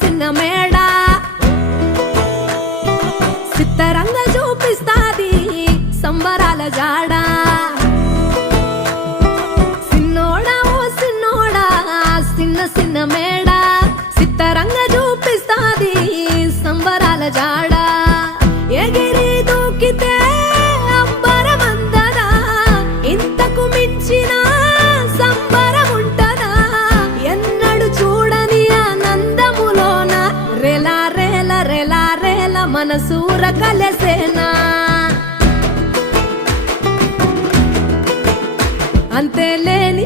చిన్న మేడ సిత్తరంగ చూపిస్తాది సంబరాల జాడ సిన్నోడా ఓ సిన్నోడా చిన్న మేడ సిత్తరంగ చూపిస్తాది సంబరాల జాడ ఎగిరి దూకితే అంబరమందనా ఇంతకు మించిన సంబరముంటనా ఎన్నడు చూడని ఆనందములోన రెలా రేల రెలా రేల మనసూర కలసేనా అంతే లేని